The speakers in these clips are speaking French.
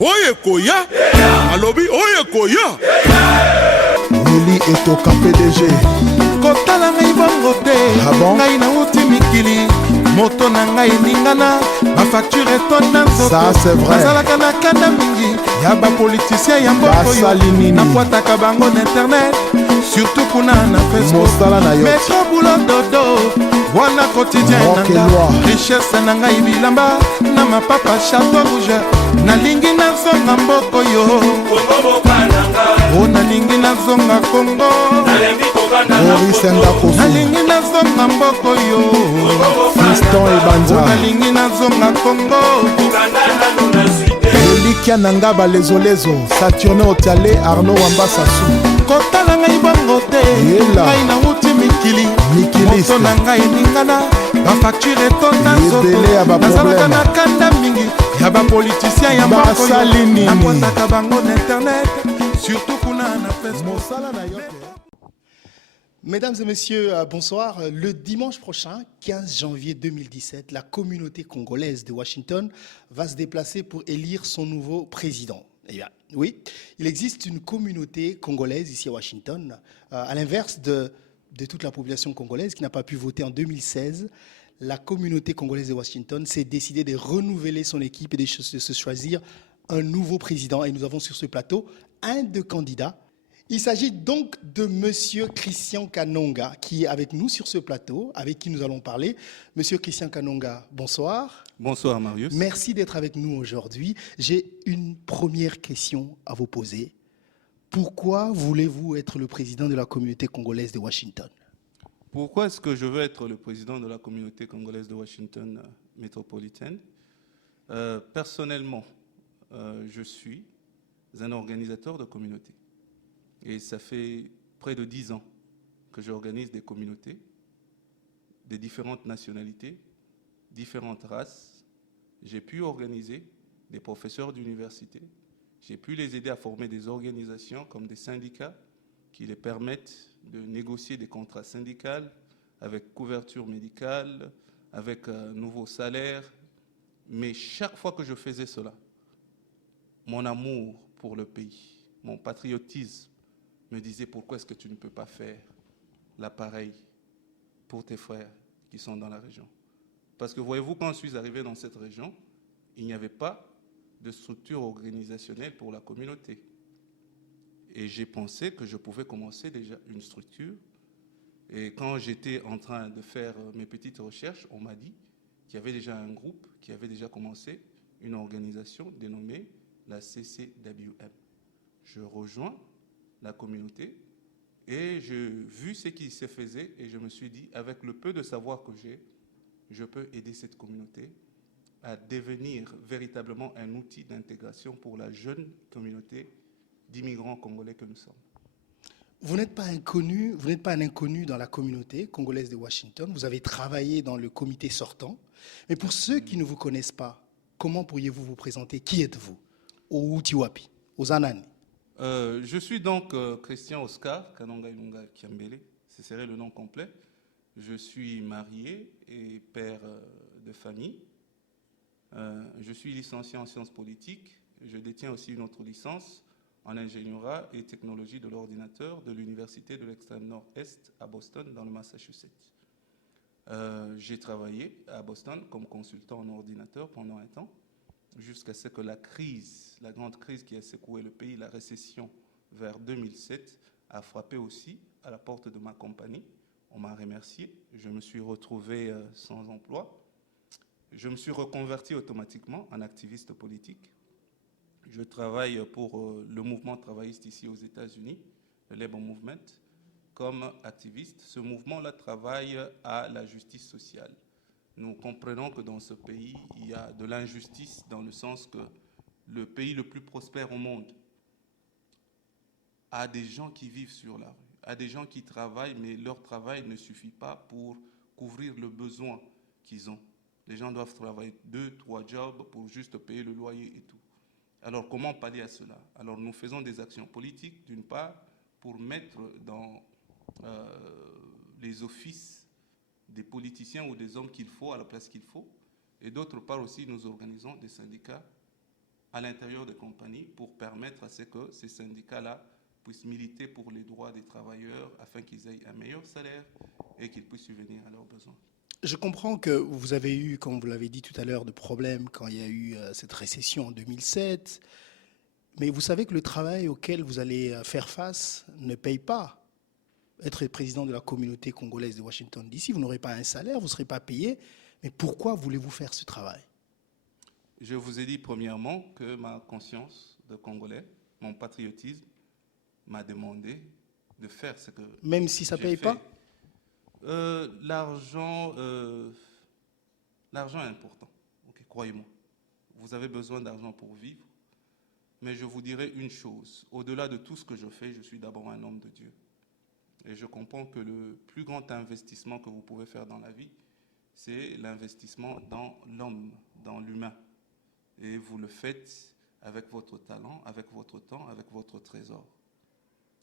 Oye koya, alobi oye koya. Willy Etoka PDG. Kotala ngai bongo te. Ngai na uti mikili. Moto na ngai ningana. Ma facture etona nzoto. Ça c'est vrai. Azalaka na kanda mingi. Ya ba politicien ya mboko yo. Na kwataka bango na internet. Surtout kuna na Facebook. Metro boulot dodo. Wana quotidien nanga. Richesse na ngai bilamba. Na mapapa chateau rouge. Nalingi nazonga mboko yo. O nalingi nazonga Kongo. Nalingi nazonga mboko yo. Fiston Ebanza. O nalingi nazonga Kongo. Elikia nanga balezolezo. Saturne Otiale Arnaud Wamba Sassou. Kotala ngai bongo te. Ngai na uti mikili. Moto na ngai ningana. Bafacture etona nzoto. Nazalaka na kanda mingi. Ya ba politicien ya mboko yo. Na kwataka bango na internet. Surtout kuna na Facebook. Mesdames et messieurs, bonsoir. Le dimanche prochain, 15 janvier 2017, la communauté congolaise de Washington va se déplacer pour élire son nouveau président. Eh bien, oui, il existe une communauté congolaise ici à Washington, à l'inverse de toute la population congolaise qui n'a pas pu voter en 2016. La communauté congolaise de Washington s'est décidée de renouveler son équipe et de se choisir un nouveau président. Et nous avons sur ce plateau un de candidats. Il s'agit donc de Monsieur Christian Kanonga qui est avec nous sur ce plateau, avec qui nous allons parler. Monsieur Christian Kanonga, bonsoir. Bonsoir Marius. Merci d'être avec nous aujourd'hui. J'ai une première question à vous poser. Pourquoi voulez-vous être le président de la communauté congolaise de Washington? Pourquoi est-ce que je veux être le président de la communauté congolaise de Washington métropolitaine? Personnellement, je suis un organisateur de communautés. Et ça fait près de 10 ans que j'organise des communautés de différentes nationalités, différentes races. J'ai pu organiser des professeurs d'université. J'ai pu les aider à former des organisations comme des syndicats qui les permettent de négocier des contrats syndicaux avec couverture médicale, avec un nouveau salaire. Mais chaque fois que je faisais cela, mon amour pour le pays, mon patriotisme me disait pourquoi est-ce que tu ne peux pas faire l'appareil pour tes frères qui sont dans la région. Parce que voyez-vous, quand je suis arrivé dans cette région, il n'y avait pas de structure organisationnelle pour la communauté. Et j'ai pensé que je pouvais commencer déjà une structure. Et quand j'étais en train de faire mes petites recherches, on m'a dit qu'il y avait déjà un groupe qui avait déjà commencé une organisation dénommée la CCWM. Je rejoins la communauté et j'ai vu ce qui se faisait et je me suis dit, avec le peu de savoir que j'ai, je peux aider cette communauté à devenir véritablement un outil d'intégration pour la jeune communauté d'immigrants congolais que nous sommes. Vous n'êtes pas un inconnu dans la communauté congolaise de Washington. Vous avez travaillé dans le comité sortant. Mais pour ceux qui ne vous connaissent pas, comment pourriez-vous vous présenter? Qui êtes-vous? Au Utiwapi, aux Anani? Je suis donc Christian Oscar Kanonga Ilunga Kiambele, ce serait le nom complet. Je suis marié et père de famille. Je suis licencié en sciences politiques. Je détiens aussi une autre licence en ingénierie et technologie de l'ordinateur de l'Université de l'Extrême Nord-Est à Boston, dans le Massachusetts. J'ai travaillé à Boston comme consultant en ordinateur pendant un temps, jusqu'à ce que la grande crise qui a secoué le pays, la récession vers 2007, a frappé aussi à la porte de ma compagnie. On m'a remercié, je me suis retrouvé sans emploi. Je me suis reconverti automatiquement en activiste politique. Je travaille pour le mouvement travailliste ici aux États-Unis, le Labor Movement, comme activiste. Ce mouvement-là travaille à la justice sociale. Nous comprenons que dans ce pays, il y a de l'injustice dans le sens que le pays le plus prospère au monde a des gens qui vivent sur la rue, a des gens qui travaillent, mais leur travail ne suffit pas pour couvrir le besoin qu'ils ont. Les gens doivent travailler 2-3 jobs pour juste payer le loyer et tout. Alors comment pallier à cela? Alors nous faisons des actions politiques, d'une part, pour mettre dans les offices des politiciens ou des hommes qu'il faut à la place qu'il faut. Et d'autre part aussi, nous organisons des syndicats à l'intérieur des compagnies pour permettre à ce que ces syndicats-là puissent militer pour les droits des travailleurs afin qu'ils aient un meilleur salaire et qu'ils puissent subvenir à leurs besoins. Je comprends que vous avez eu, comme vous l'avez dit tout à l'heure, de problèmes quand il y a eu cette récession en 2007. Mais vous savez que le travail auquel vous allez faire face ne paye pas. Être président de la communauté congolaise de Washington DC, vous n'aurez pas un salaire, vous ne serez pas payé. Mais pourquoi voulez-vous faire ce travail? Je vous ai dit premièrement que ma conscience de Congolais, mon patriotisme, m'a demandé de faire ce que même si ça ne paye pas? L'argent est important, okay, croyez-moi. Vous avez besoin d'argent pour vivre, mais je vous dirai une chose. Au-delà de tout ce que je fais, je suis d'abord un homme de Dieu. Et je comprends que le plus grand investissement que vous pouvez faire dans la vie, c'est l'investissement dans l'homme, dans l'humain. Et vous le faites avec votre talent, avec votre temps, avec votre trésor.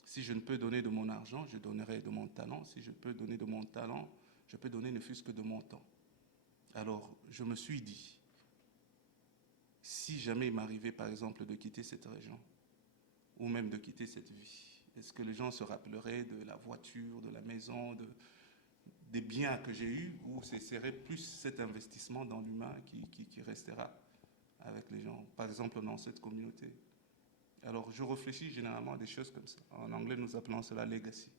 Si je ne peux donner de mon argent, je donnerai de mon talent. Si je peux donner de mon talent, je peux donner ne fût-ce que de mon temps. Alors, je me suis dit, si jamais il m'arrivait, par exemple, de quitter cette région, ou même de quitter cette vie, est-ce que les gens se rappelleraient de la voiture, de la maison, des biens que j'ai eus, ou ce serait plus cet investissement dans l'humain qui restera avec les gens, par exemple dans cette communauté? Alors je réfléchis généralement à des choses comme ça. En anglais, nous appelons cela legacy.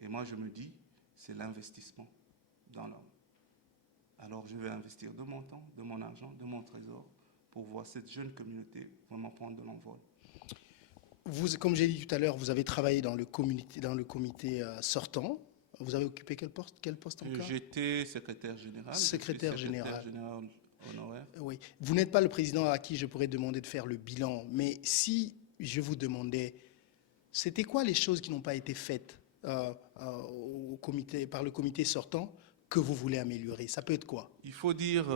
Et moi, je me dis, c'est l'investissement dans l'homme. Alors je vais investir de mon temps, de mon argent, de mon trésor, pour voir cette jeune communauté vraiment prendre de l'envol. Vous, comme j'ai dit tout à l'heure, vous avez travaillé dans le comité sortant. Vous avez occupé quel poste encore? J'étais secrétaire général. Secrétaire général honoraire. Oui. Vous n'êtes pas le président à qui je pourrais demander de faire le bilan, mais si je vous demandais, c'était quoi les choses qui n'ont pas été faites par le comité sortant que vous voulez améliorer? Ça peut être quoi? Il faut dire,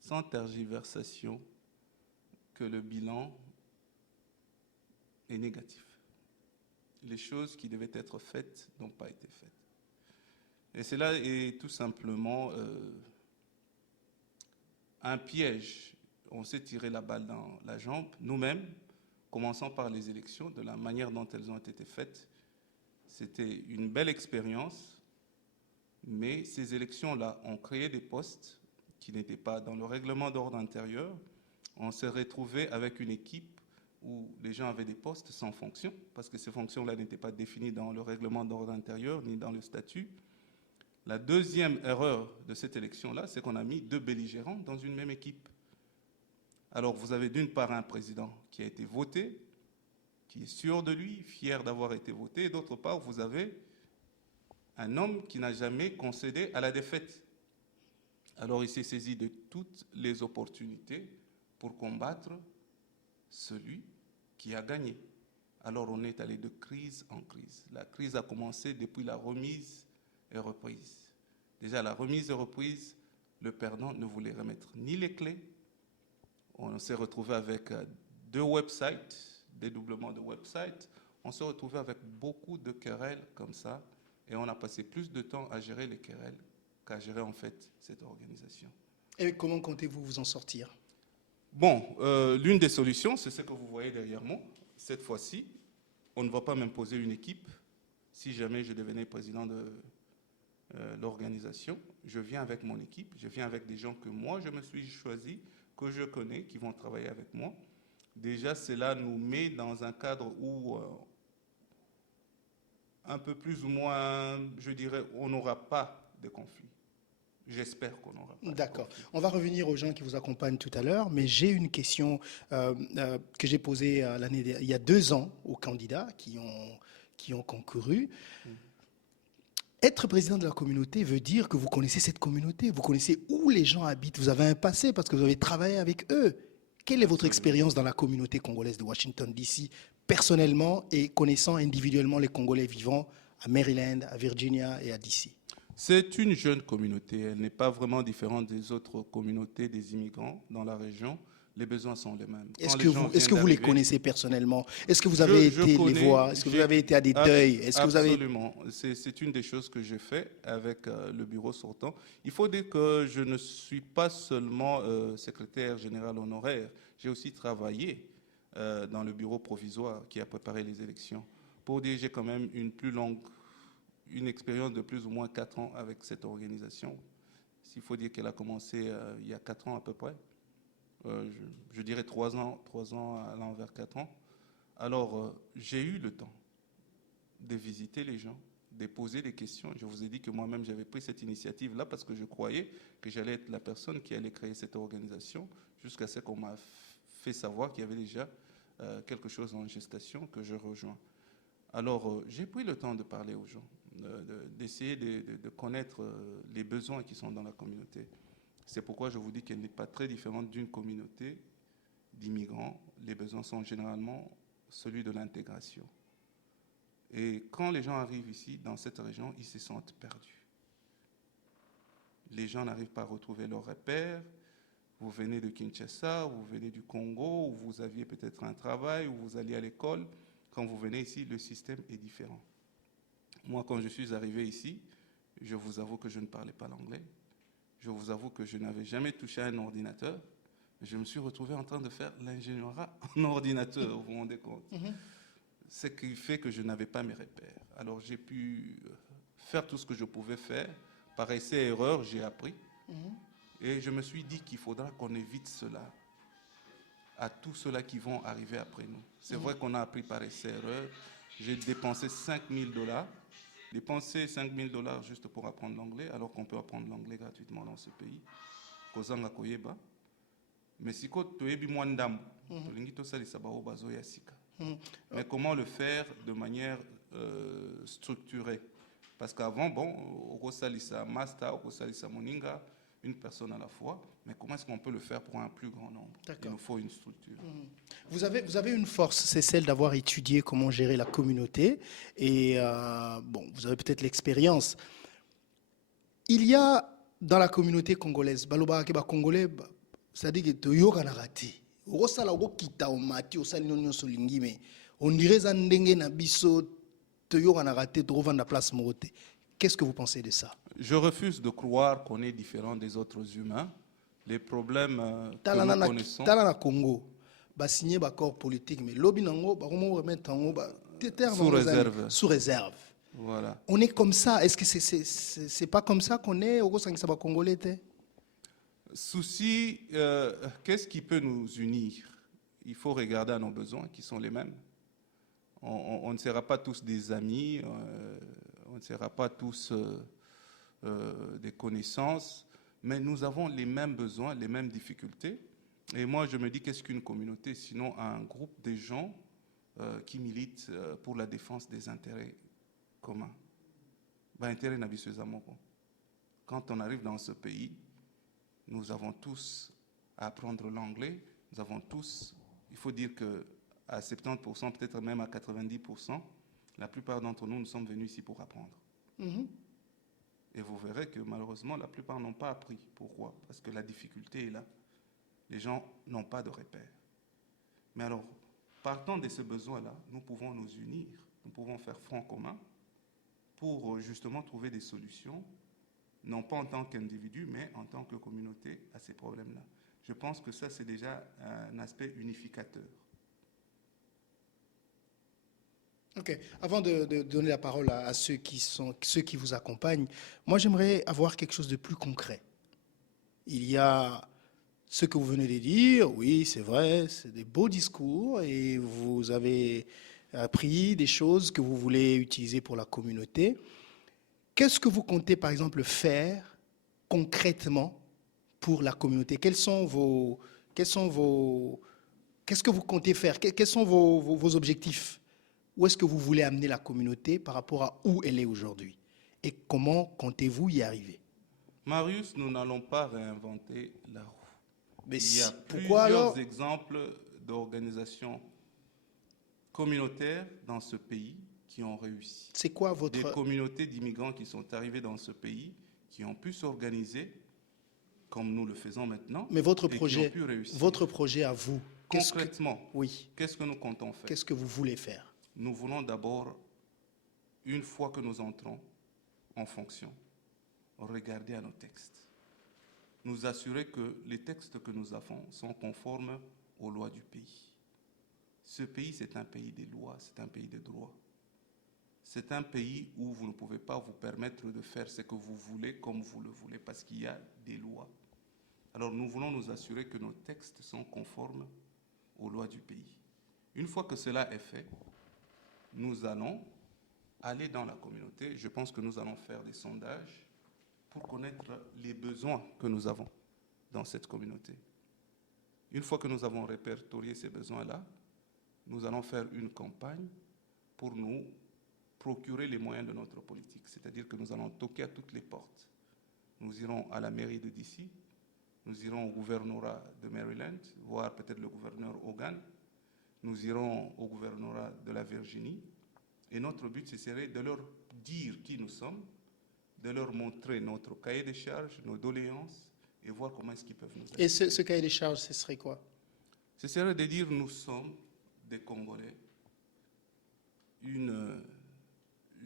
sans tergiversation, que le bilan est négatif. Les choses qui devaient être faites n'ont pas été faites. Et cela est tout simplement un piège. On s'est tiré la balle dans la jambe, nous-mêmes, commençant par les élections, de la manière dont elles ont été faites. C'était une belle expérience, mais ces élections-là ont créé des postes qui n'étaient pas dans le règlement d'ordre intérieur. On s'est retrouvé avec une équipe où les gens avaient des postes sans fonction, parce que ces fonctions-là n'étaient pas définies dans le règlement d'ordre intérieur ni dans le statut. La deuxième erreur de cette élection-là, c'est qu'on a mis 2 belligérants dans une même équipe. Alors vous avez d'une part un président qui a été voté, qui est sûr de lui, fier d'avoir été voté, et d'autre part vous avez un homme qui n'a jamais concédé à la défaite. Alors il s'est saisi de toutes les opportunités pour combattre celui qui a gagné. Alors on est allé de crise en crise. La crise a commencé depuis la remise et reprise. Déjà la remise et reprise, le perdant ne voulait remettre ni les clés. On s'est retrouvé avec 2 websites, dédoublement de websites. On s'est retrouvé avec beaucoup de querelles comme ça. Et on a passé plus de temps à gérer les querelles qu'à gérer en fait cette organisation. Et comment comptez-vous vous en sortir? Bon, l'une des solutions, c'est ce que vous voyez derrière moi. Cette fois-ci, on ne va pas m'imposer une équipe. Si jamais je devenais président de l'organisation, je viens avec mon équipe, je viens avec des gens que moi, je me suis choisi, que je connais, qui vont travailler avec moi. Déjà, cela nous met dans un cadre où, un peu plus ou moins, je dirais, on n'aura pas de conflit. J'espère qu'on aura pas. D'accord. On va revenir aux gens qui vous accompagnent tout à l'heure, mais j'ai une question que j'ai posée il y a 2 ans aux candidats qui ont concouru. Être président de la communauté veut dire que vous connaissez cette communauté, vous connaissez où les gens habitent, vous avez un passé parce que vous avez travaillé avec eux. Quelle est votre expérience dans la communauté congolaise de Washington DC, personnellement et connaissant individuellement les Congolais vivant à Maryland, à Virginia et à DC? C'est une jeune communauté, elle n'est pas vraiment différente des autres communautés des immigrants dans la région, les besoins sont les mêmes. Est-ce Quand que les gens est-ce que viennent vous les d'arriver, connaissez personnellement? Est-ce que vous avez je été les connais, voir? Est-ce que vous j'ai- avez été à des deuils? Est-ce que vous avez... Absolument. C'est une des choses que j'ai fait avec le bureau sortant. Il faut dire que je ne suis pas seulement secrétaire général honoraire. J'ai aussi travaillé dans le bureau provisoire qui a préparé les élections. Pour dire, j'ai quand même une expérience de plus ou moins 4 ans avec cette organisation. S'il faut dire qu'elle a commencé il y a 4 ans à peu près. Je dirais 3 ans allant vers 4 ans. Alors, j'ai eu le temps de visiter les gens, de poser des questions. Je vous ai dit que moi-même, j'avais pris cette initiative-là parce que je croyais que j'allais être la personne qui allait créer cette organisation jusqu'à ce qu'on m'a fait savoir qu'il y avait déjà quelque chose en gestation que je rejoins. Alors, j'ai pris le temps de parler aux gens, d'essayer de connaître les besoins qui sont dans la communauté. C'est pourquoi je vous dis qu'elle n'est pas très différente d'une communauté d'immigrants. Les besoins sont généralement celui de l'intégration. Et quand les gens arrivent ici, dans cette région, ils se sentent perdus. Les gens n'arrivent pas à retrouver leurs repères. Vous venez de Kinshasa, vous venez du Congo, où vous aviez peut-être un travail, où vous alliez à l'école. Quand vous venez ici, le système est différent. Moi, quand je suis arrivé ici, je vous avoue que je ne parlais pas l'anglais. Je vous avoue que je n'avais jamais touché à un ordinateur. Je me suis retrouvé en train de faire l'ingénierie en ordinateur, vous vous rendez compte. Ce qui fait que je n'avais pas mes repères. Alors j'ai pu faire tout ce que je pouvais faire. Par essai-erreur, j'ai appris. Et je me suis dit qu'il faudra qu'on évite cela à tous ceux-là qui vont arriver après nous. C'est vrai qu'on a appris par essai-erreur. J'ai dépensé $5 000. Dépenser $5 000 juste pour apprendre l'anglais, alors qu'on peut apprendre l'anglais gratuitement dans ce pays. Kozanga koyeba. Mais si tu es mwandam, mais comment le faire de manière structurée? Parce qu'avant, bon, au salisa master, au salisa moninga, une personne à la fois, mais comment est-ce qu'on peut le faire pour un plus grand nombre? Il nous faut une structure. Vous avez une force, c'est celle d'avoir étudié comment gérer la communauté. Et bon, vous avez peut-être l'expérience. Il y a dans la communauté congolaise, baloba ke ba congolais, c'est-à-dire que to yoka na rati. Rosala go kita o mati o sali nonyo solingi mais on dirait ça ndenge na biso to yoka na rati to vendre place mote. Qu'est-ce que vous pensez de ça? Je refuse de croire qu'on est différent des autres humains. Les problèmes que nous connaissons... Tala na Congo, ba signé ba corps politique, mais lobby nango, ba comment remettre en haut, sous réserve. Sous réserve. Voilà. On est comme ça. Est-ce que c'est pas comme ça qu'on est au Congolais Congolais? Souci, qu'est-ce qui peut nous unir? Il faut regarder à nos besoins qui sont les mêmes. On ne sera pas tous des amis, on ne sera pas tous des connaissances, mais nous avons les mêmes besoins, les mêmes difficultés. Et moi, je me dis, qu'est-ce qu'une communauté, sinon un groupe de gens qui militent pour la défense des intérêts communs. Quand on arrive dans ce pays, nous avons tous à apprendre l'anglais, nous avons tous, il faut dire qu'à 70%, peut-être même à 90%, la plupart d'entre nous, nous sommes venus ici pour apprendre. Et vous verrez que malheureusement, la plupart n'ont pas appris. Pourquoi? Parce que la difficulté est là. Les gens n'ont pas de repères. Mais alors, partant de ce besoin-là, nous pouvons nous unir, nous pouvons faire front commun pour justement trouver des solutions, non pas en tant qu'individu, mais en tant que communauté à ces problèmes-là. Je pense que ça, c'est déjà un aspect unificateur. Ok. Avant de donner la parole à ceux qui vous accompagnent, moi j'aimerais avoir quelque chose de plus concret. Il y a ce que vous venez de dire, oui, c'est vrai, c'est des beaux discours et vous avez appris des choses que vous voulez utiliser pour la communauté. Qu'est-ce que vous comptez par exemple faire concrètement pour la communauté? Qu'est-ce que vous comptez faire? Quels sont vos objectifs? Où est-ce que vous voulez amener la communauté par rapport à où elle est aujourd'hui? Et comment comptez-vous y arriver? Marius, nous n'allons pas réinventer la roue. Mais il y a pourquoi alors? plusieurs exemples d'organisations communautaires dans ce pays qui ont réussi. C'est quoi votre... Des communautés d'immigrants qui sont arrivés dans ce pays, qui ont pu s'organiser comme nous le faisons maintenant. Mais votre et qui ont projet, pu réussir. votre projet à vous, Concrètement, oui, qu'est-ce que nous comptons faire? qu'est-ce que vous voulez faire? Nous voulons d'abord, une fois que nous entrons en fonction, regarder à nos textes. Nous assurer que les textes que nous avons sont conformes aux lois du pays. Ce pays, c'est un pays des lois, c'est un pays de droit. C'est un pays où vous ne pouvez pas vous permettre de faire ce que vous voulez comme vous le voulez parce qu'il y a des lois. Alors nous voulons nous assurer que nos textes sont conformes aux lois du pays. Une fois que cela est fait, nous allons aller dans la communauté. Je pense que nous allons faire des sondages pour connaître les besoins que nous avons dans cette communauté. Une fois que nous avons répertorié ces besoins-là, nous allons faire une campagne pour nous procurer les moyens de notre politique. C'est-à-dire que nous allons toquer à toutes les portes. Nous irons à la mairie de DC, nous irons au gouvernorat de Maryland, voir peut-être le gouverneur Hogan, nous irons au gouvernorat de la Virginie, et notre but, ce serait de leur dire qui nous sommes, de leur montrer notre cahier de charges, nos doléances, et voir comment est-ce qu'ils peuvent nous aider. Et ce cahier des charges, ce serait quoi? Ce serait de dire nous sommes des Congolais, une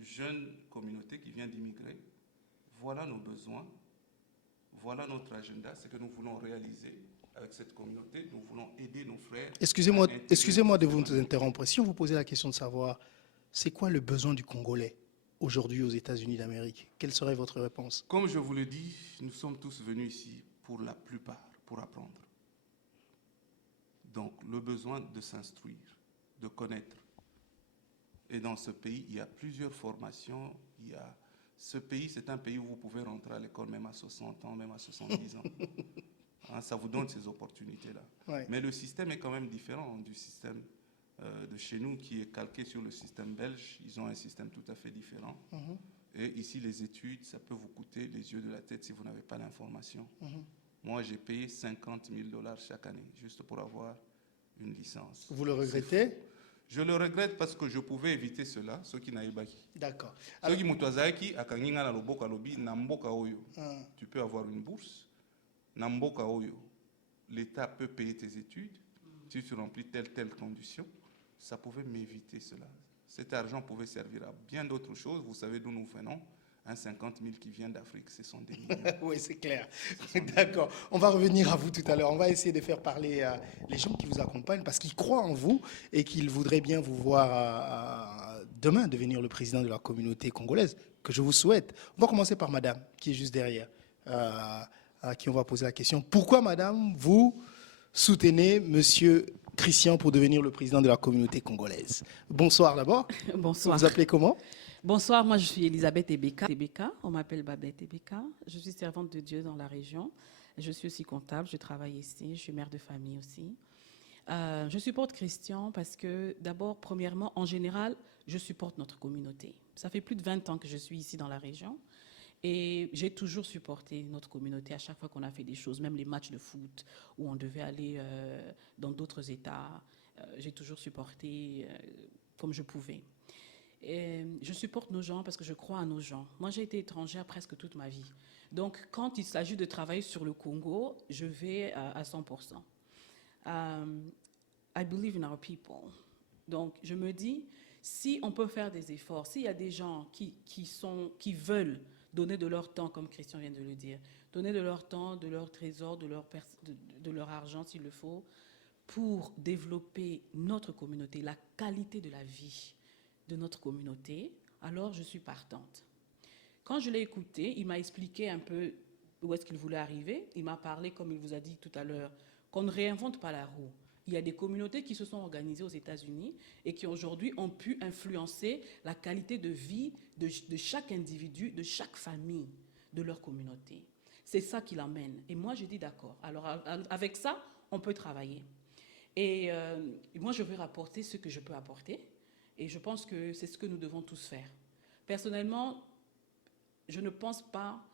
jeune communauté qui vient d'immigrer, voilà nos besoins, voilà notre agenda, ce que nous voulons réaliser avec cette communauté, nous voulons aider nos frères. Excusez-moi de vous interrompre. Si on vous posait la question de savoir, c'est quoi le besoin du Congolais aujourd'hui aux États-Unis d'Amérique? Quelle serait votre réponse? Comme je vous le dis, nous sommes tous venus ici, pour la plupart, pour apprendre. Donc, le besoin de s'instruire, de connaître. Et dans ce pays, il y a plusieurs formations. Ce pays, c'est un pays où vous pouvez rentrer à l'école même à 60 ans, même à 70 ans. Hein, ça vous donne ces opportunités-là. Ouais. Mais le système est quand même différent du système de chez nous, qui est calqué sur le système belge. Ils ont un système tout à fait différent. Et ici, les études, ça peut vous coûter les yeux de la tête si vous n'avez pas l'information. Moi, j'ai payé 50 000 $ chaque année, juste pour avoir une licence. Vous le regrettez? Je le regrette parce que je pouvais éviter cela, ceux qui n'avaient pas. D'accord. Ceux qui m'ont akanginga na loboko alobi na mboka oyo. Tu peux avoir une bourse. Na mboka oyo, l'État peut payer tes études. Si tu remplis telle condition, ça pouvait m'éviter cela. Cet argent pouvait servir à bien d'autres choses. Vous savez d'où nous venons. 50 000 qui vient d'Afrique, ce sont des millions. Oui, c'est clair. D'accord. On va revenir à vous tout à l'heure. On va essayer de faire parler les gens qui vous accompagnent parce qu'ils croient en vous et qu'ils voudraient bien vous voir demain devenir le président de la communauté congolaise, que je vous souhaite. On va commencer par madame, qui est juste derrière, à qui on va poser la question. Pourquoi, madame, vous soutenez monsieur Christian pour devenir le président de la communauté congolaise? Bonsoir d'abord. Bonsoir. Vous vous appelez comment? Bonsoir, moi je suis Elisabeth Ebeka. On m'appelle Babette Ebeka. Je suis servante de Dieu dans la région. Je suis aussi comptable, je travaille ici, je suis mère de famille aussi. Je supporte Christian parce que d'abord, premièrement, en général, je supporte notre communauté. Ça fait plus de 20 ans que je suis ici dans la région et j'ai toujours supporté notre communauté à chaque fois qu'on a fait des choses, même les matchs de foot où on devait aller dans d'autres États. J'ai toujours supporté comme je pouvais. Et je supporte nos gens parce que je crois à nos gens. Moi, j'ai été étrangère presque toute ma vie. Donc, quand il s'agit de travailler sur le Congo, je vais à 100%. I believe in our people. Donc, je me dis, si on peut faire des efforts, s'il y a des gens qui veulent donner de leur temps, comme Christian vient de le dire, donner de leur temps, de leur trésor, de leur argent, s'il le faut, pour développer notre communauté, la qualité de la vie de notre communauté, alors je suis partante. Quand je l'ai écouté, il m'a expliqué un peu où est-ce qu'il voulait arriver. Il m'a parlé, comme il vous a dit tout à l'heure, qu'on ne réinvente pas la roue. Il y a des communautés qui se sont organisées aux États-Unis et qui aujourd'hui ont pu influencer la qualité de vie de chaque individu, de chaque famille de leur communauté. C'est ça qui l'emmène. Et moi, je dis d'accord. Alors, avec ça, on peut travailler. Et moi, je veux rapporter ce que je peux apporter. Et je pense que c'est ce que nous devons tous faire. Personnellement, je ne pense pas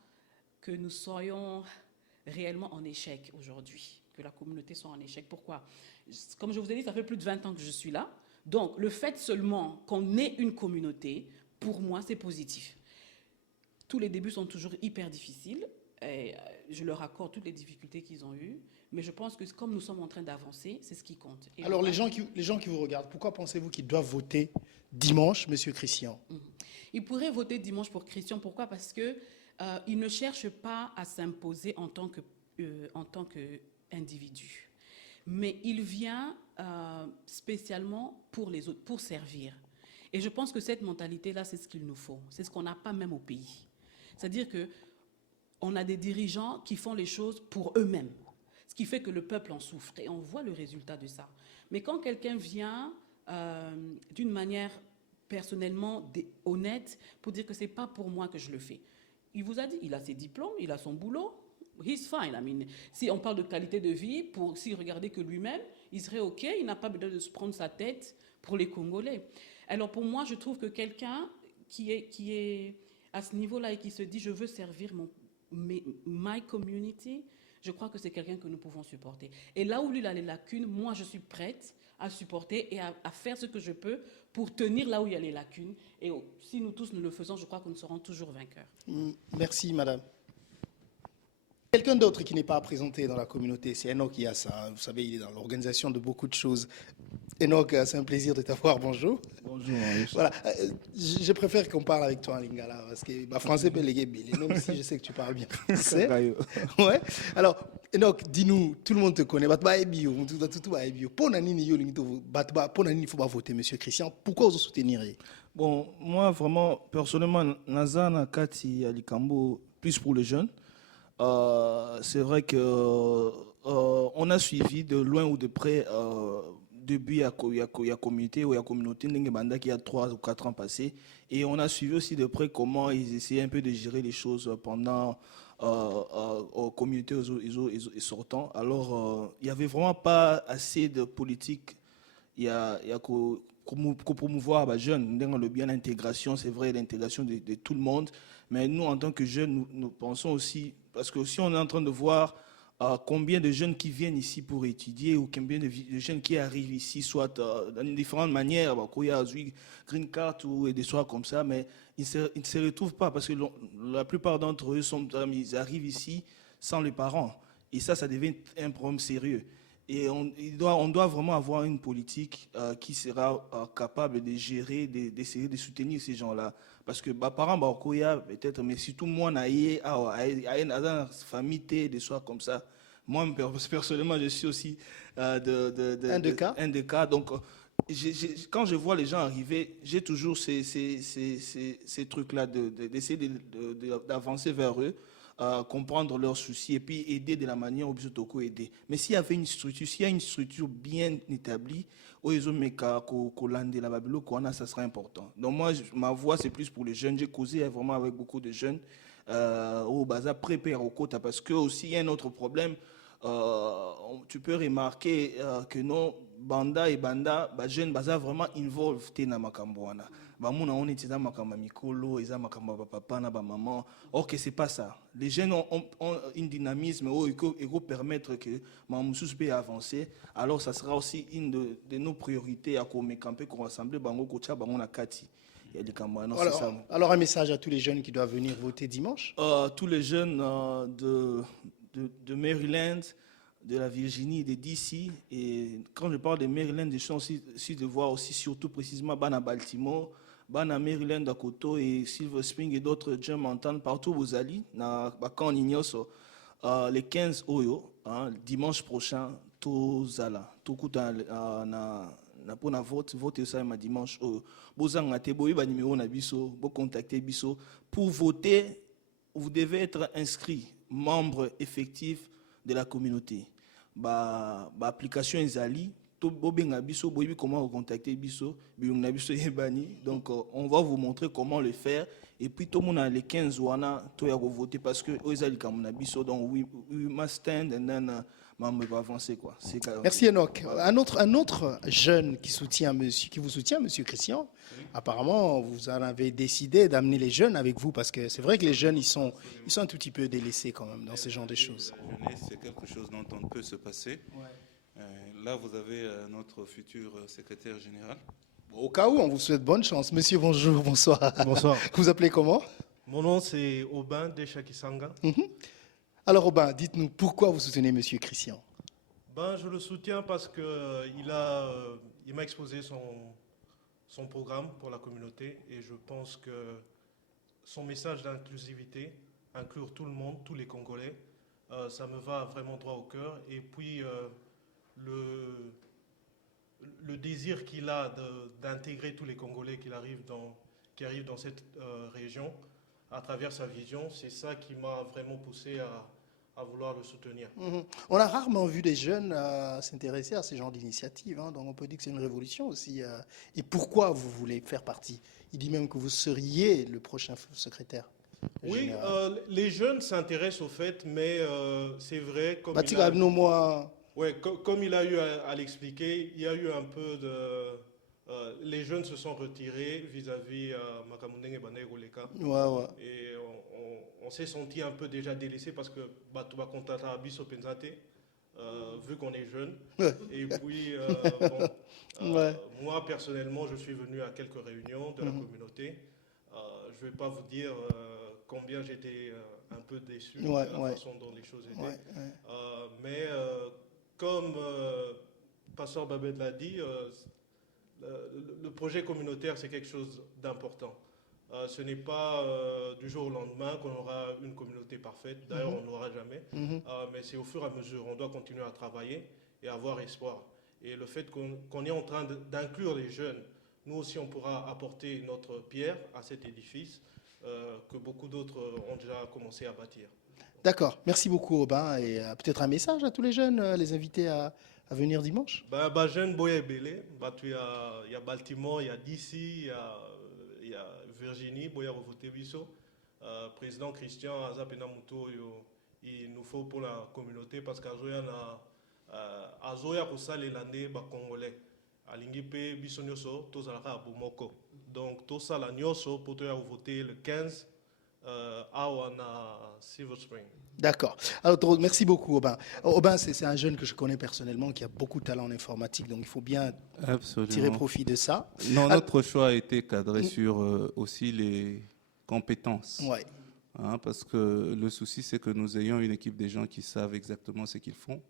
que nous soyons réellement en échec aujourd'hui, que la communauté soit en échec. Pourquoi? Comme je vous ai dit, ça fait plus de 20 ans que je suis là. Donc, le fait seulement qu'on ait une communauté, pour moi, c'est positif. Tous les débuts sont toujours hyper difficiles. Et je leur accorde toutes les difficultés qu'ils ont eues, mais je pense que comme nous sommes en train d'avancer, c'est ce qui compte. Et Alors, les gens qui vous regardent, pourquoi pensez-vous qu'ils doivent voter dimanche, Monsieur Christian? Ils pourraient voter dimanche pour Christian. Pourquoi? Parce que il ne cherche pas à s'imposer en tant qu'individu. Mais il vient spécialement pour les autres, pour servir. Et je pense que cette mentalité-là, c'est ce qu'il nous faut. C'est ce qu'on n'a pas même au pays. C'est-à-dire qu'on a des dirigeants qui font les choses pour eux-mêmes. Ce qui fait que le peuple en souffre. Et on voit le résultat de ça. Mais quand quelqu'un vient d'une manière personnellement honnête pour dire que ce n'est pas pour moi que je le fais. Il vous a dit, il a ses diplômes, il a son boulot, he's fine. I mean, si on parle de qualité de vie, s'il regardait que lui-même, il serait OK, il n'a pas besoin de se prendre sa tête pour les Congolais. Alors pour moi, je trouve que quelqu'un qui est à ce niveau-là et qui se dit, je veux servir my community, je crois que c'est quelqu'un que nous pouvons supporter. Et là où il a les lacunes, moi je suis prête à supporter et à faire ce que je peux pour tenir là où il y a les lacunes. Et si nous tous nous le faisons, je crois que nous serons toujours vainqueurs. Merci, madame. Quelqu'un d'autre qui n'est pas présenté dans la communauté, c'est Enoch qui a ça. Vous savez, il est dans l'organisation de beaucoup de choses. Enoch, c'est un plaisir de t'avoir. Bonjour. Bonjour. Voilà. Je préfère qu'on parle avec toi en lingala parce que français peut léguer, même si je sais que tu parles bien français. Ouais. Alors, Enoch, dis-nous, tout le monde te connaît. Il faut pas voter, Monsieur Christian. Pourquoi vous soutenir? Bon, moi, vraiment, personnellement, Nazana Kati Alikambo, plus pour les jeunes. C'est vrai que on a suivi de loin ou de près depuis il y a communauté ou il y a communauté qui y a 3 ou 4 ans passés, et on a suivi aussi de près comment ils essayaient un peu de gérer les choses pendant aux communautés et sortant. Alors il y avait vraiment pas assez de politique. Il y a qu'au promouvoir les jeunes, le bien l'intégration, c'est vrai, l'intégration de tout le monde. Mais nous, en tant que jeunes, nous pensons aussi, parce que si on est en train de voir combien de jeunes qui viennent ici pour étudier ou combien de jeunes qui arrivent ici, soit dans différentes manières, il y a green card ou des soirs comme ça, mais ils ne se retrouvent pas parce que la plupart d'entre eux ils arrivent ici sans les parents. Et ça devient un problème sérieux. Et on doit vraiment avoir une politique qui sera capable de gérer, d'essayer de soutenir ces gens-là. Parce que mes parents, peut-être, mais surtout moi, une famille, des soirs comme ça. Moi, personnellement, je suis aussi un de cas. Donc, quand je vois les gens arriver, j'ai toujours ces trucs-là d'essayer d'avancer vers eux. Comprendre leurs soucis et puis aider de la manière où ils ont aider. Mais s'il y avait une structure bien établie, ça serait important. Donc moi, ma voix, c'est plus pour les jeunes. J'ai causé vraiment avec beaucoup de jeunes au bazar préparé au quota parce que aussi il y a un autre problème. Tu peux remarquer que non, banda et banda, jeunes bazar vraiment involved dans makamboana. On est dans makambo mikolo, ils ont makambo papa na ba maman. Or que c'est pas ça. Les jeunes ont un dynamisme où ils vont permettre que mamoussous peut avancer. Alors ça sera aussi une de nos priorités à qu'on camper qu'on rassemble bango kocha bango na kati. Alors un message à tous les jeunes qui doivent venir voter dimanche. Tous les jeunes de Maryland, de la Virginie, de DC. Et quand je parle de Maryland, je suis aussi de voir aussi surtout précisément à Baltimore, à Maryland, à Koto et Silver Spring et d'autres gens m'entendent partout où vous allez. Quand on ignore les 15 Oyo, dimanche prochain, tout Zala, tout pour na vote ça dimanche bozanga te boyi ba numéro na biso bo contacter biso pour voter. Vous devez être inscrit membre effectif de la communauté. Application ezali to bobenga biso boyi comment contacter biso na biso yebani. Donc on va vous montrer comment le faire et puis tout le monde a les 15 wana to ya voter parce que ezali comme na biso, donc we must stand and then va avancer quoi. Merci Enoch. Un autre jeune qui vous soutient, Monsieur Christian. Oui. Apparemment, vous en avez décidé d'amener les jeunes avec vous parce que c'est vrai que les jeunes ils sont un tout petit peu délaissés quand même dans ce genre de choses. La jeunesse, c'est quelque chose dont on peut se passer. Ouais. Là, vous avez notre futur secrétaire général. Au cas où, on vous souhaite bonne chance. Monsieur, bonjour, bonsoir. Bonsoir. Vous appelez comment? Mon nom c'est Aubin Deshakisanga. Alors Robin, dites-nous pourquoi vous soutenez Monsieur Christian? Ben, je le soutiens parce qu'il il m'a exposé son programme pour la communauté et je pense que son message d'inclusivité, inclure tout le monde, tous les Congolais, ça me va vraiment droit au cœur. Et puis le désir qu'il a d'intégrer tous les Congolais qui arrivent dans cette région à travers sa vision, c'est ça qui m'a vraiment poussé à vouloir le soutenir. On a rarement vu des jeunes s'intéresser à ce genre d'initiative, hein, donc on peut dire que c'est une révolution aussi. Et pourquoi vous voulez faire partie? Il dit même que vous seriez le prochain secrétaire. Oui, général. les jeunes s'intéressent au fait, mais c'est vrai, comme Comme il a eu à l'expliquer, il y a eu un peu de... les jeunes se sont retirés vis-à-vis Makamundeng et Banegoleka. Ouais. Et on s'est senti un peu déjà délaissé parce que Batouba Kontata Abiso Penzate, vu qu'on est jeune. Ouais. Et puis, moi personnellement, je suis venu à quelques réunions de la communauté. Je ne vais pas vous dire combien j'étais un peu déçu de la façon dont les choses étaient. Mais comme Pasteur Babed l'a dit, le projet communautaire, c'est quelque chose d'important. Ce n'est pas du jour au lendemain qu'on aura une communauté parfaite. D'ailleurs, on n'aura jamais. Mais c'est au fur et à mesure. On doit continuer à travailler et avoir espoir. Et le fait qu'on est en train d'inclure les jeunes, nous aussi, on pourra apporter notre pierre à cet édifice que beaucoup d'autres ont déjà commencé à bâtir. D'accord. Merci beaucoup, Robin. Et peut-être un message à tous les jeunes, les inviter à venir dimanche. Jeune Boya Belé, il y a Baltimore, il y a DC, il y a Virginie, Boya Rovotebiso. Président Christian Azapena Muto, il nous faut pour la communauté parce qu'Azoya Kousa les landais congolais. Alingi pe bisonyoso, tozalaka abomoko. Donc, tout ça, la nyoso, pour voter le 15 à Silver Spring. D'accord. Alors, merci beaucoup, Aubin. Aubin, c'est un jeune que je connais personnellement qui a beaucoup de talent en informatique, donc il faut bien tirer profit de ça. Non, notre choix a été cadré sur aussi les compétences. Ouais. Hein, parce que le souci, c'est que nous ayons une équipe de gens qui savent exactement ce qu'ils font.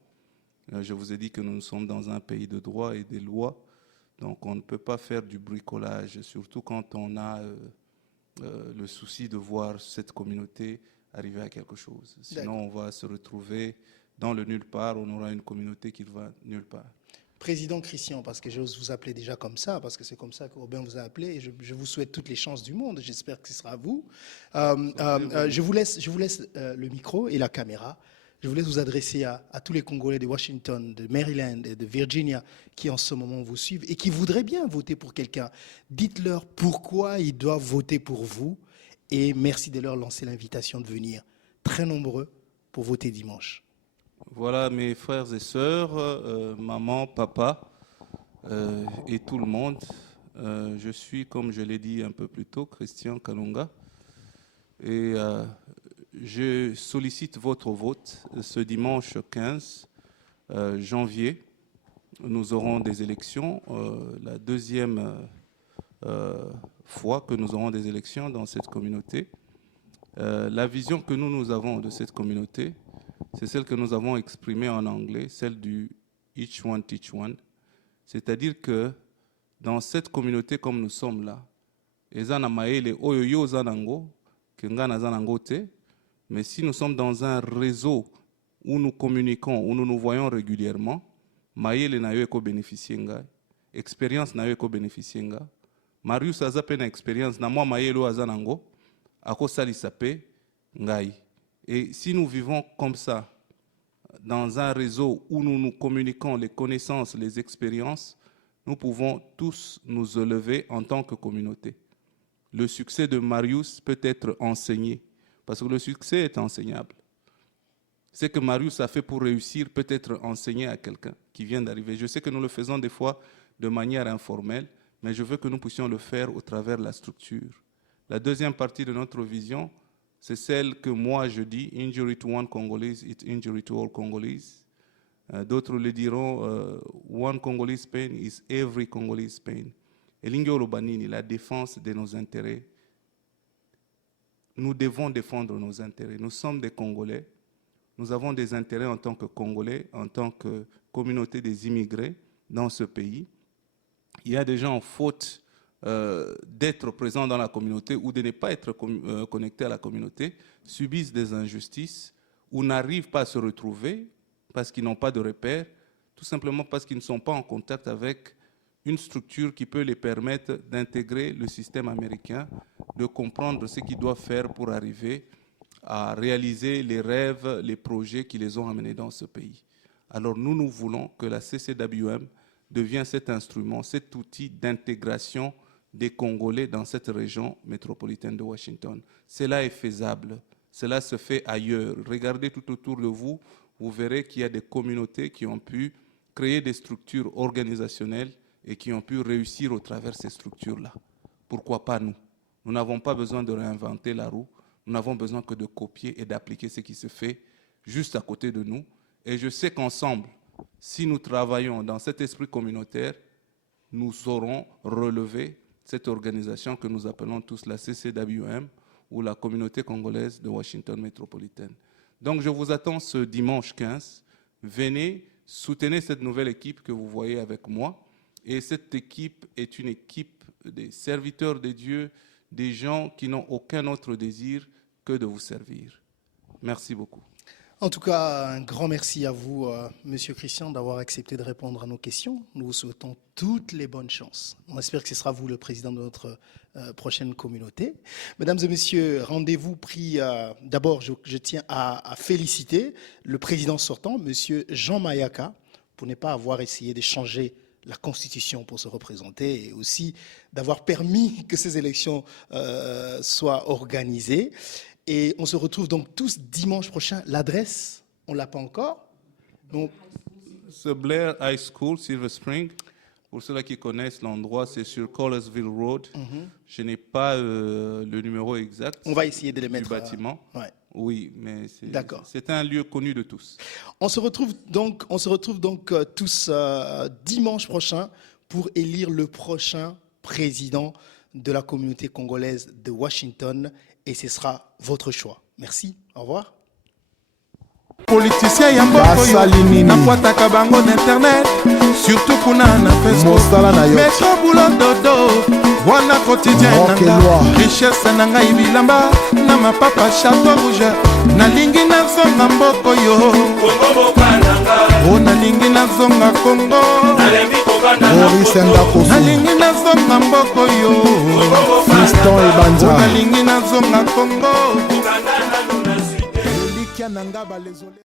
Je vous ai dit que nous sommes dans un pays de droit et des lois, donc on ne peut pas faire du bricolage, surtout quand on a le souci de voir cette communauté arriver à quelque chose. Sinon, on va se retrouver dans le nulle part, on aura une communauté qui va nulle part. Président Christian, parce que j'ose vous appeler déjà comme ça, parce que c'est comme ça que Robin vous a appelé, et je vous souhaite toutes les chances du monde, j'espère que ce sera à vous. Je vous laisse le micro et la caméra. Je vous laisse vous adresser à tous les Congolais de Washington, de Maryland et de Virginia qui en ce moment vous suivent et qui voudraient bien voter pour quelqu'un. Dites-leur pourquoi ils doivent voter pour vous et merci de leur lancer l'invitation de venir très nombreux pour voter dimanche. Voilà mes frères et sœurs, maman, papa et tout le monde. Je suis, comme je l'ai dit un peu plus tôt, Christian Kalunga. Et je sollicite votre vote. Ce dimanche 15 janvier, nous aurons des élections. La deuxième fois que nous aurons des élections dans cette communauté. La vision que nous avons de cette communauté, c'est celle que nous avons exprimée en anglais, celle du Each One Teach One. C'est-à-dire que dans cette communauté comme nous sommes là, mais si nous sommes dans un réseau où nous communiquons, où nous nous voyons régulièrement, Maïle na yo eko bénéficier nga, expérience na yo eko bénéficier nga, Marius aza pe na expérience na moi Maïle o aza nango, ako salisa pe ngai. Et si nous vivons comme ça, dans un réseau où nous nous communiquons les connaissances, les expériences, nous pouvons tous nous élever en tant que communauté. Le succès de Marius peut être enseigné, parce que le succès est enseignable. Ce que Marius a fait pour réussir peut être enseigné à quelqu'un qui vient d'arriver. Je sais que nous le faisons des fois de manière informelle, mais je veux que nous puissions le faire au travers de la structure. La deuxième partie de notre vision, c'est celle que moi je dis, injury to one Congolese, it's injury to all Congolese. D'autres le diront, one Congolese pain is every Congolese pain. Et l'Ingolo Banini, la défense de nos intérêts. Nous devons défendre nos intérêts. Nous sommes des Congolais. Nous avons des intérêts en tant que Congolais, en tant que communauté des immigrés dans ce pays. Il y a des gens en faute d'être présents dans la communauté ou de ne pas être connectés à la communauté, subissent des injustices ou n'arrivent pas à se retrouver parce qu'ils n'ont pas de repères, tout simplement parce qu'ils ne sont pas en contact avec une structure qui peut les permettre d'intégrer le système américain, de comprendre ce qu'ils doivent faire pour arriver à réaliser les rêves, les projets qui les ont amenés dans ce pays. Alors nous voulons que la CCWM devienne cet instrument, cet outil d'intégration des Congolais dans cette région métropolitaine de Washington. Cela est faisable, cela se fait ailleurs. Regardez tout autour de vous, vous verrez qu'il y a des communautés qui ont pu créer des structures organisationnelles et qui ont pu réussir au travers de ces structures-là. Pourquoi pas nous? Nous n'avons pas besoin de réinventer la roue, nous n'avons besoin que de copier et d'appliquer ce qui se fait juste à côté de nous. Et je sais qu'ensemble, si nous travaillons dans cet esprit communautaire, nous saurons relever cette organisation que nous appelons tous la CCWM ou la Communauté congolaise de Washington métropolitaine. Donc je vous attends ce dimanche 15. Venez, soutenez cette nouvelle équipe que vous voyez avec moi. Et cette équipe est une équipe des serviteurs de Dieu, des gens qui n'ont aucun autre désir que de vous servir. Merci beaucoup. En tout cas, un grand merci à vous, Monsieur Christian, d'avoir accepté de répondre à nos questions. Nous vous souhaitons toutes les bonnes chances. On espère que ce sera vous le président de notre prochaine communauté. Mesdames et messieurs, rendez-vous pris. D'abord, je tiens à féliciter le président sortant, Monsieur Jean Mayaka, pour ne pas avoir essayé de changer la Constitution pour se représenter et aussi d'avoir permis que ces élections soient organisées. Et on se retrouve donc tous dimanche prochain. L'adresse, on ne l'a pas encore. Donc, c'est Blair High School, Silver Spring. Pour ceux qui connaissent l'endroit, c'est sur Collinsville Road. Je n'ai pas le numéro exact. On va essayer de les mettre du bâtiment. Ouais. Oui, mais c'est un lieu connu de tous. On se retrouve donc tous dimanche prochain pour élire le prochain président de la communauté congolaise de Washington. Et ce sera votre choix. Merci. Au revoir. Politicien ya mboko yo nakwataka bango na internet surtout kuna na Facebook metro boulot dodo wana quotidien nanga richesse na ngai bilamba na mapapa chateau rouge nalingi nazonga mboko yo nalingi nazonga Congo nalingi nazonga mboko yo nalingi nazonga Congo.